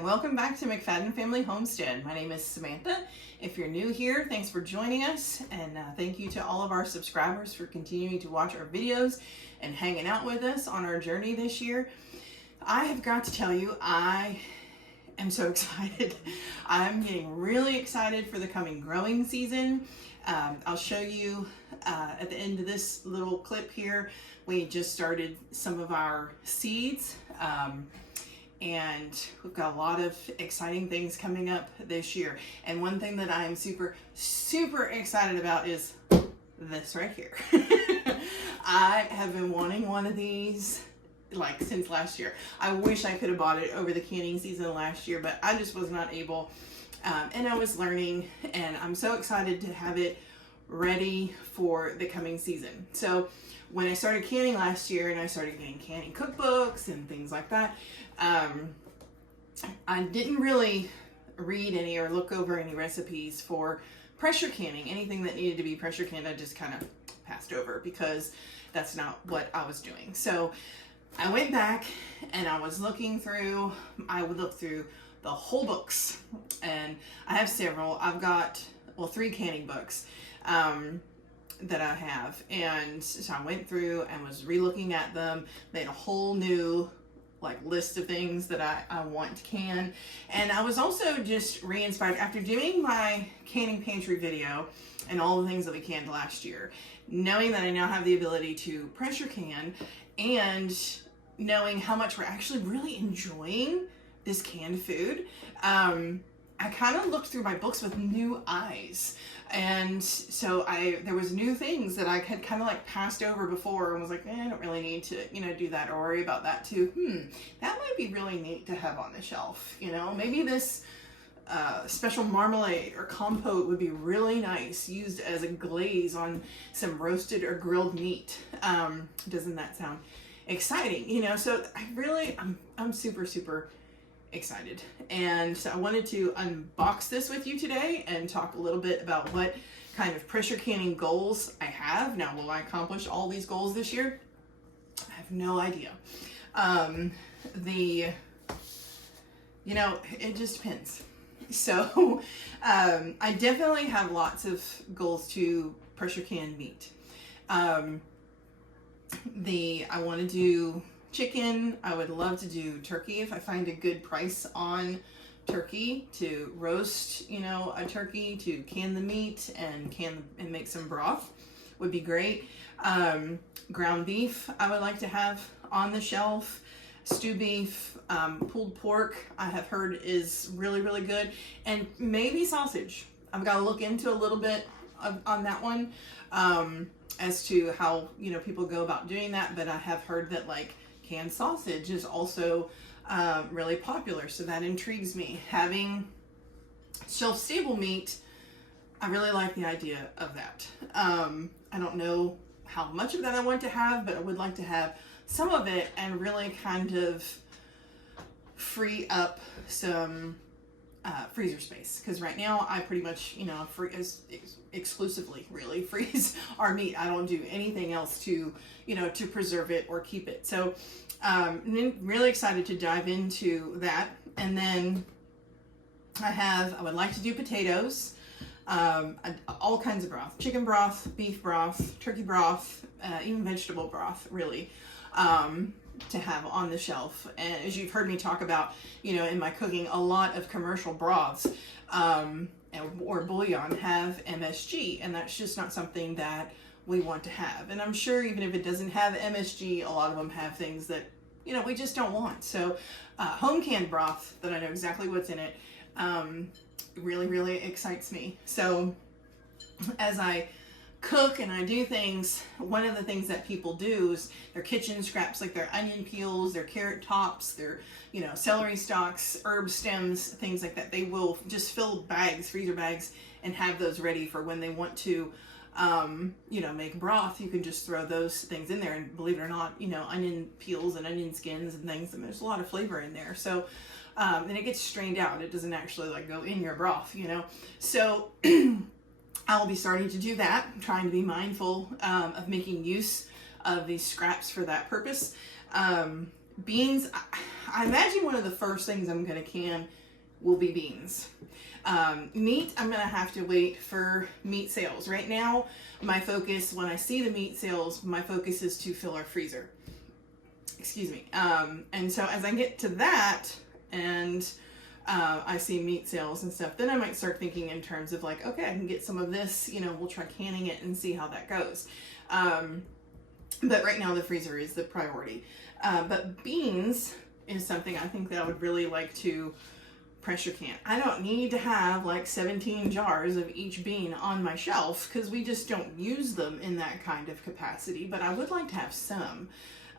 and welcome back to McFadden Family Homestead. My name is Samantha. If you're new here, thanks for joining us, and thank you to all of our subscribers for continuing to watch our videos and hanging out with us on our journey this year. I have got to tell you, I am so excited. I'm getting really excited for the coming growing season. I'll show you at the end of this little clip here, we just started some of our seeds. And we've got a lot of exciting things coming up this year. And one thing that I'm super excited about is this right here. I have been wanting one of these like since last year. I wish I could have bought it over the canning season last year, but I just was not able. And I was learning, and I'm so excited to have it ready for the coming season. So when I started canning last year and I started getting canning cookbooks and things like that, I didn't really read any or look over any recipes for pressure canning. Anything that needed to be pressure canned, I just kind of passed over because that's not what I was doing. So I went back and I was looking through, I would look through the whole books, and I have several. I've got, well, 3 canning books that I have, and so I went through and was re-looking at them, made a whole new like list of things that I want to can. And I was also just re-inspired after doing my canning pantry video and all the things that we canned last year, knowing that I now have the ability to pressure can, and knowing how much we're actually really enjoying this canned food. I kind of looked through my books with new eyes. And so there was new things that I had kind of like passed over before and was like, I don't really need to, do that or worry about that too. That might be really neat to have on the shelf. Maybe this special marmalade or compote would be really nice used as a glaze on some roasted or grilled meat. Doesn't that sound exciting? So I'm super excited, and so I wanted to unbox this with you today and talk a little bit about what kind of pressure canning goals I have. Now, will I accomplish all these goals this year? I have no idea. It just depends. So I definitely have lots of goals to pressure can meat. I want to do chicken. I would love to do turkey if I find a good price on turkey, to roast, a turkey, to can the meat and make some broth would be great. Ground beef I would like to have on the shelf. Stew beef, pulled pork I have heard is really good, and maybe sausage. I've got to look into a little bit on that one as to how people go about doing that, but I have heard that like canned sausage is also really popular, so that intrigues me. Having shelf-stable meat, I really like the idea of that. I don't know how much of that I want to have, but I would like to have some of it and really kind of free up some freezer space, because right now I pretty much exclusively really freeze our meat. I don't do anything else to to preserve it or keep it. So I'm really excited to dive into that. And then I would like to do potatoes, all kinds of broth, chicken broth, beef broth, turkey broth, even vegetable broth, really, to have on the shelf. And as you've heard me talk about, in my cooking, a lot of commercial broths or bouillon have MSG, and that's just not something that we want to have. And I'm sure even if it doesn't have MSG, a lot of them have things that we just don't want. So home canned broth that I know exactly what's in it really excites me. So as I cook and I do things, one of the things that people do is their kitchen scraps, like their onion peels, their carrot tops, their celery stalks, herb stems, things like that, they will just fill bags, freezer bags, and have those ready for when they want to make broth. You can just throw those things in there, and believe it or not, onion peels and onion skins and things, and there's a lot of flavor in there. So and it gets strained out. It doesn't actually like go in your broth, So I will be starting to do that. I'm trying to be mindful of making use of these scraps for that purpose. Beans, I imagine one of the first things I'm going to can will be beans. Meat, I'm going to have to wait for meat sales. Right now, my focus, when I see the meat sales, my focus is to fill our freezer. Excuse me. And so as I get to that and I see meat sales and stuff, then I might start thinking in terms of like, okay, I can get some of this, you know, we'll try canning it and see how that goes. But right now the freezer is the priority. But beans is something I think that I would really like to pressure can. I don't need to have like 17 jars of each bean on my shelf because we just don't use them in that kind of capacity, but I would like to have some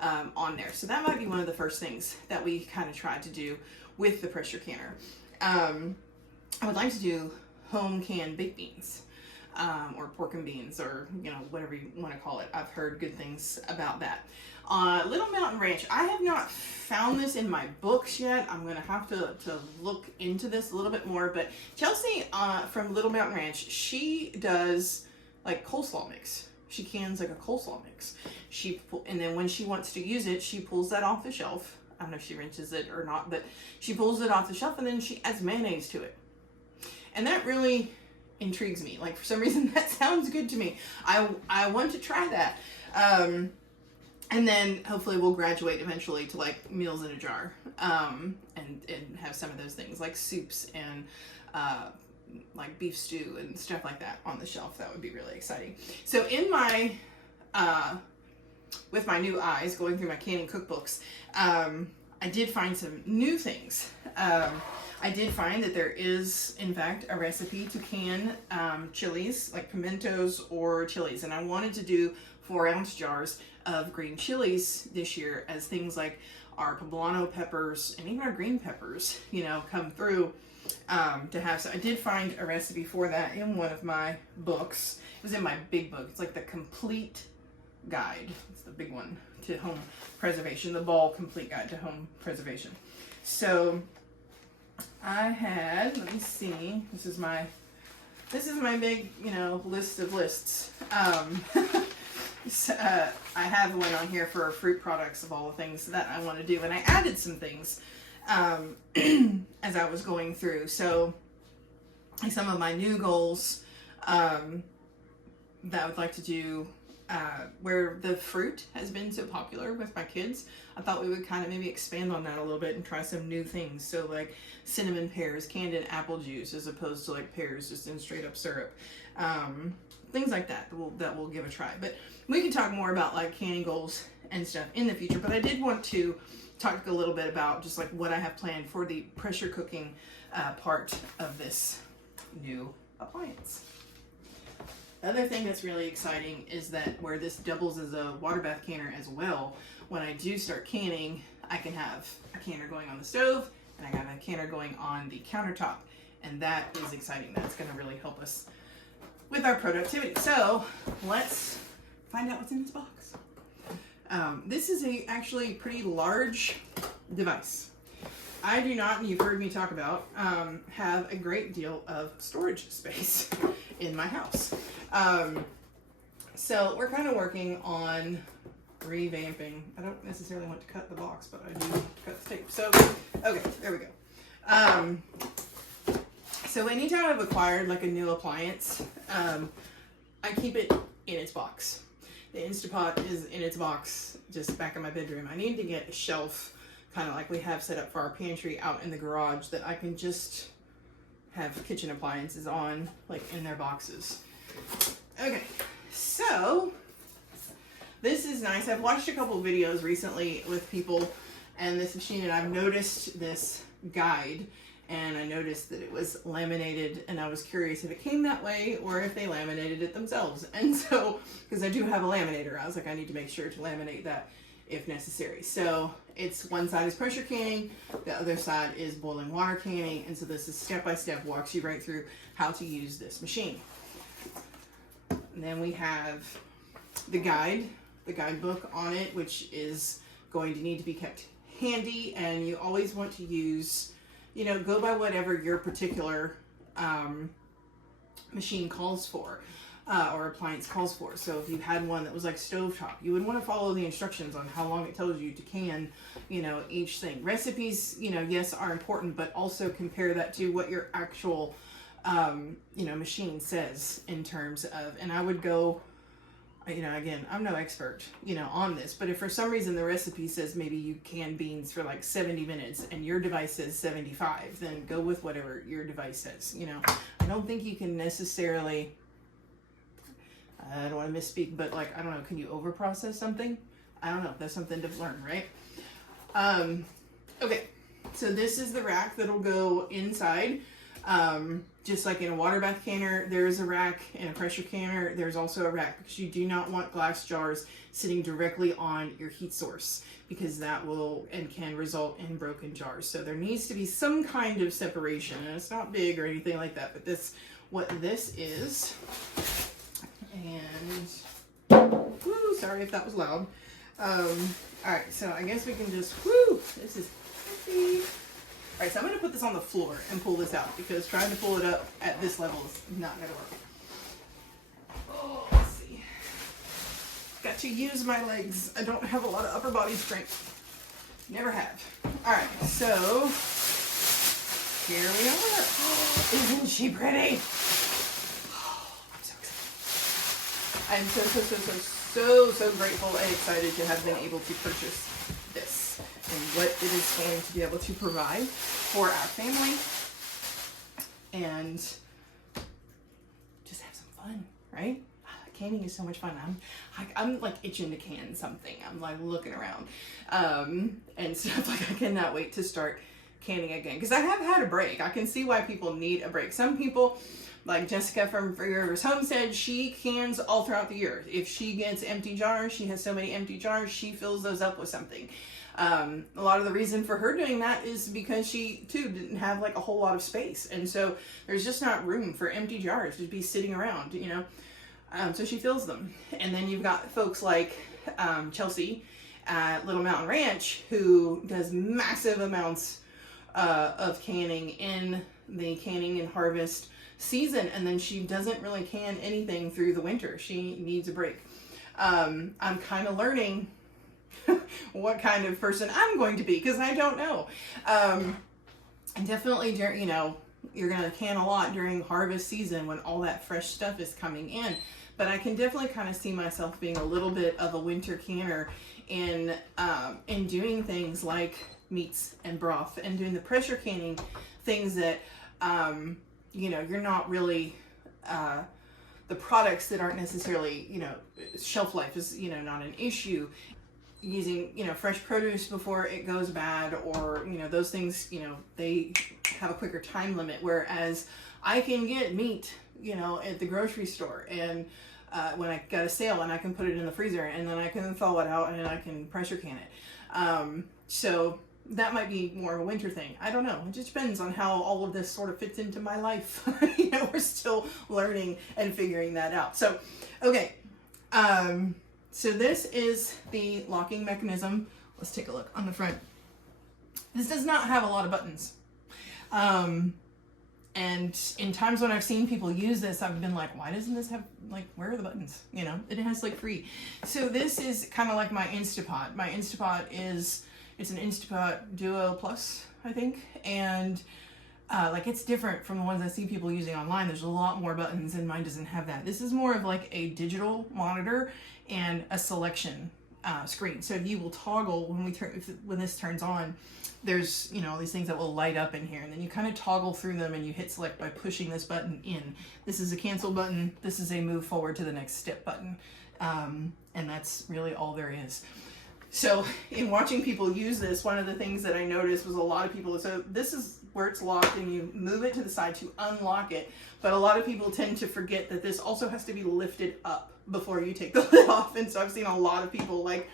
on there. So that might be one of the first things that we kind of tried to do with the pressure canner. I would like to do home canned baked beans, or pork and beans, or, you know, whatever you want to call it. I've heard good things about that. Little Mountain Ranch, I have not found this in my books yet. I'm going to have to look into this a little bit more, but Chelsea from Little Mountain Ranch, she does like coleslaw mix. She cans like a coleslaw mix. And then when she wants to use it, she pulls that off the shelf. I don't know if she rinses it or not, but she pulls it off the shelf and then she adds mayonnaise to it. And that really intrigues me. Like, for some reason, that sounds good to me. I want to try that. And then hopefully we'll graduate eventually to like meals in a jar, and have some of those things like soups and like beef stew and stuff like that on the shelf. That would be really exciting. So in my, with my new eyes going through my canning cookbooks, I did find some new things. I did find that there is, in fact, a recipe to can chilies, like pimentos or chilies. And I wanted to do 4-ounce jars of green chilies this year as things like our poblano peppers and even our green peppers, you know, come through to have. So I did find a recipe for that in one of my books. It was in my big book. It's like the complete guide. It's the big one to home preservation, the Ball Complete Guide to Home Preservation. So I had, let me see, this is my big, you know, list of lists. So, I have one on here for fruit products of all the things that I want to do, and I added some things as I was going through. So some of my new goals that I would like to do, where the fruit has been so popular with my kids, I thought we would kind of maybe expand on that a little bit and try some new things. So like cinnamon pears canned in apple juice as opposed to like pears just in straight up syrup. Things like that we'll give a try. But we can talk more about like canning goals and stuff in the future. But I did want to talk a little bit about just like what I have planned for the pressure cooking part of this new appliance. The other thing that's really exciting is that where this doubles as a water bath canner as well, when I do start canning, I can have a canner going on the stove and I have a canner going on the countertop. And that is exciting. That's going to really help us with our productivity. So let's find out what's in this box. This is actually pretty large device. I do not, and you've heard me talk about, have a great deal of storage space in my house. So we're kind of working on revamping. I don't necessarily want to cut the box, but I do want to cut the tape. So, okay, there we go. So anytime I've acquired like a new appliance, I keep it in its box. The Instapot is in its box just back in my bedroom. I need to get a shelf, kind of like we have set up for our pantry out in the garage, that I can just have kitchen appliances on, like in their boxes. Okay, so this is nice. I've watched a couple of videos recently with people and this machine, and I've noticed this guide, and I noticed that it was laminated, and I was curious if it came that way or if they laminated it themselves. And so, because I do have a laminator, I was like, I need to make sure to laminate that if necessary. So it's one side is pressure canning, the other side is boiling water canning, and so this is step-by-step, walks you right through how to use this machine. And then we have the guidebook on it, which is going to need to be kept handy, and you always want to use, you know, go by whatever your particular machine calls for. or appliance calls for. So if you had one that was like stovetop, you would want to follow the instructions on how long it tells you to can, you know, each thing. Recipes, you know, yes, are important, but also compare that to what your actual, you know, machine says in terms of, and I would go, you know, again, I'm no expert, you know, on this, but if for some reason the recipe says maybe you can beans for like 70 minutes and your device says 75, then go with whatever your device says, you know. I don't think you can necessarily, I don't want to misspeak, but like, I don't know, can you overprocess something? I don't know, that's something to learn, right? Okay, so this is the rack that'll go inside. Just like in a water bath canner, there is a rack. In a pressure canner, there's also a rack, because you do not want glass jars sitting directly on your heat source, because that will and can result in broken jars. So there needs to be some kind of separation, and it's not big or anything like that, but this, what this is, and whoo, sorry if that was loud. All right, so I guess we can just, whoo, this is heavy. All right, so I'm going to put this on the floor and pull this out, because trying to pull it up at this level is not going to work. Oh, let's see. Got to use my legs. I don't have a lot of upper body strength. Never have. All right, so here we are. Oh, isn't she pretty? Oh, I'm so excited. I'm so grateful and excited to have been able to purchase this and what it is going to be able to provide for our family, and just have some fun, right? Canning is so much fun. I'm like itching to can something. I'm like looking around, and stuff. Like, I cannot wait to start canning again, because I have had a break. I can see why people need a break. Some people, like Jessica from For Your Rivers Homestead, she cans all throughout the year. If she gets empty jars, she has so many empty jars, she fills those up with something. A lot of the reason for her doing that is because she too didn't have like a whole lot of space, and so there's just not room for empty jars to be sitting around, you know. So she fills them. And then you've got folks like Chelsea at Little Mountain Ranch, who does massive amounts of canning in the canning and harvest season, and then she doesn't really can anything through the winter. She needs a break. I'm kind of learning what kind of person I'm going to be, because I don't know. Definitely, you know, you're going to can a lot during harvest season when all that fresh stuff is coming in. But I can definitely kind of see myself being a little bit of a winter canner in doing things like meats and broth, and doing the pressure canning things that, you know, you're not really, the products that aren't necessarily, you know, shelf life is, you know, not an issue. Using, you know, fresh produce before it goes bad, or, you know, those things, you know, they have a quicker time limit, whereas I can get meat, you know, at the grocery store, and when I got a sale, and I can put it in the freezer, and then I can thaw it out, and I can pressure can it. So that might be more of a winter thing. I don't know. It just depends on how all of this sort of fits into my life. You know, we're still learning and figuring that out. So, okay. So this is the locking mechanism. Let's take a look on the front. This does not have a lot of buttons. And in times when I've seen people use this, I've been like, why doesn't this have, like, where are the buttons? You know, it has like 3. So this is kind of like my Instapot. My Instapot is, it's an Instapot Duo Plus, I think. And like, it's different from the ones I see people using online. There's a lot more buttons, and mine doesn't have that. This is more of like a digital monitor and a selection screen. So you will toggle when this turns on. There's, you know, all these things that will light up in here, and then you kind of toggle through them, and you hit select by pushing this button in. This is a cancel button. This is a move forward to the next step button, and that's really all there is. So in watching people use this, one of the things that I noticed was a lot of people, so this is where it's locked, and you move it to the side to unlock it, but a lot of people tend to forget that this also has to be lifted up before you take the lid off. And so I've seen a lot of people like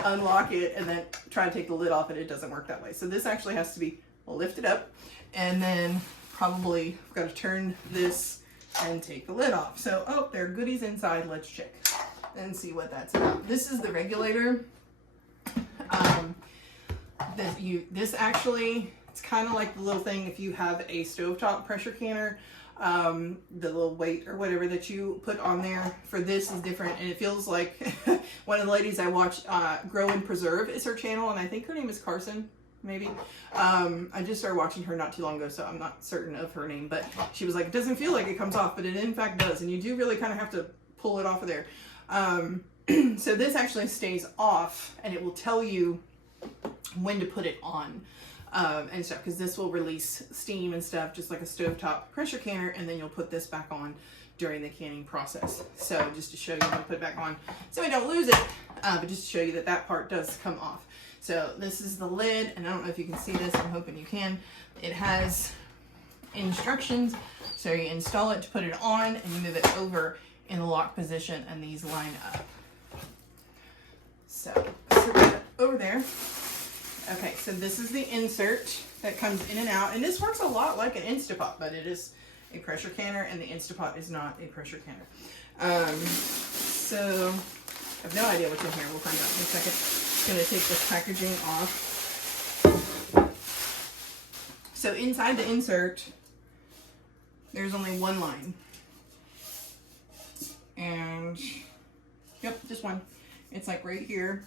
unlock it and then try to take the lid off, and it doesn't work that way. So this actually has to be lifted up, and then probably I've got to turn this and take the lid off. So, oh, there are goodies inside. Let's check and see what that's about. This is the regulator. This actually, it's kind of like the little thing if you have a stovetop pressure canner. The little weight or whatever that you put on there for this is different, and it feels like one of the ladies I watch, Grow and Preserve is her channel, and I think her name is Carson, maybe. I just started watching her not too long ago, so I'm not certain of her name, but she was like, it doesn't feel like it comes off, but it in fact does, and you do really kind of have to pull it off of there. So this actually stays off, and it will tell you when to put it on. And stuff, because this will release steam and stuff just like a stovetop pressure canner, and then you'll put this back on during the canning process. So just to show you how to put it back on so we don't lose it, but just to show you that that part does come off. So this is the lid, and I don't know if you can see this, I'm hoping you can. It has instructions, so you install it to put it on, and you move it over in the lock position, and these line up. So put that over there. Okay, so this is the insert that comes in and out, and this works a lot like an Instapot, but it is a pressure canner, and the Instapot is not a pressure canner. So I have no idea what's in here. We'll find out in a second. Just going to take this packaging off. So inside the insert, there's only one line, and yep, just one. It's like right here.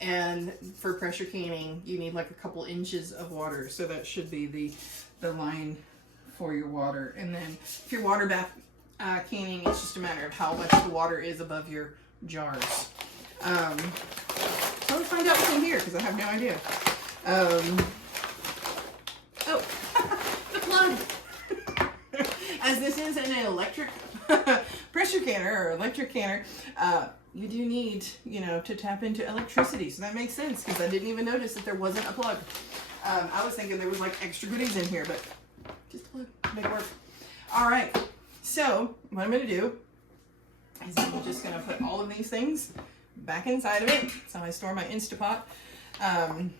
And for pressure canning, you need like a couple inches of water. So that should be the line for your water. And then if you're water bath canning, it's just a matter of how much the water is above your jars. So let's find out what's in here, because I have no idea. Oh, the plug. As this is an electric pressure canner or electric canner, you do need, you know, to tap into electricity. So that makes sense, because I didn't even notice that there wasn't a plug. I was thinking there was like extra goodies in here, but just a plug, make it work. All right, so what I'm gonna do is I'm just gonna put all of these things back inside of it. So I store my Instapot. I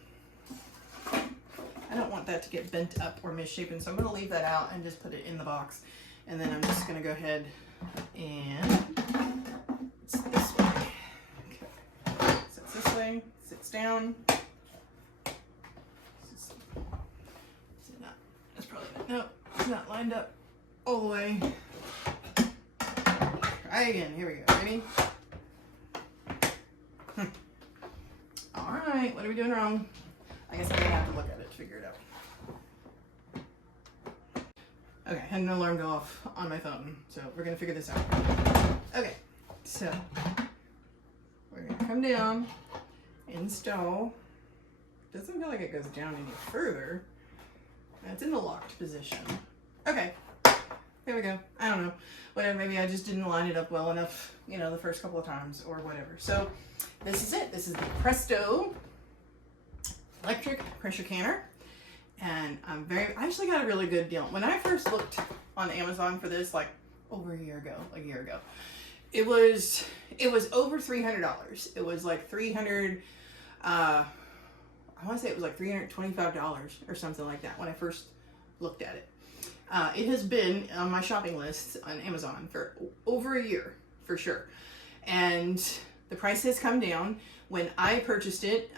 don't want that to get bent up or misshapen, so I'm gonna leave that out and just put it in the box. And then I'm just gonna go ahead and it's this way. Okay. Sits this way, sits down. Is it not? That's probably not. Nope, it's not lined up all the way. Try again. Here we go. Ready? All right. What are we doing wrong? I guess I'm gonna have to look at it to figure it out. Okay, I had an alarm go off on my phone, so we're gonna figure this out. Okay, so we're gonna come down, install. Doesn't feel like it goes down any further. It's in the locked position. Okay, there we go. I don't know. Whatever, maybe I just didn't line it up well enough, you know, the first couple of times or whatever. So this is it. This is the Presto electric pressure canner. And I actually got a really good deal. When I first looked on Amazon for this, like over a year ago, it was over $300. It was like I want to say it was like $325 or something like that when I first looked at it. It has been on my shopping list on Amazon for over a year, for sure. And the price has come down. When I purchased it,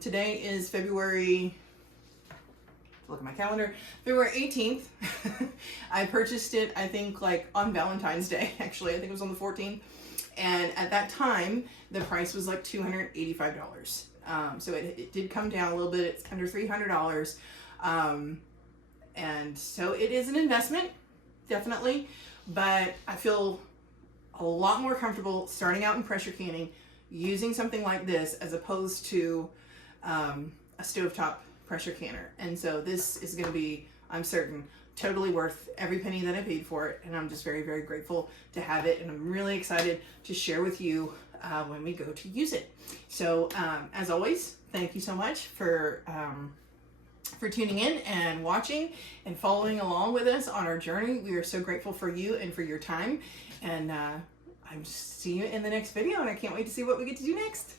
today is February, look at my calendar, February 18th. I purchased it, I think, like on Valentine's Day, actually. I think it was on the 14th. And at that time, the price was like $285. So it did come down a little bit. It's under $300. And so it is an investment, definitely. But I feel a lot more comfortable starting out in pressure canning using something like this as opposed to a stovetop pressure canner. And so this is going to be, I'm certain, totally worth every penny that I paid for it. And I'm just very, very grateful to have it. And I'm really excited to share with you when we go to use it. So as always, thank you so much for tuning in and watching and following along with us on our journey. We are so grateful for you and for your time. And I'm see you in the next video, and I can't wait to see what we get to do next.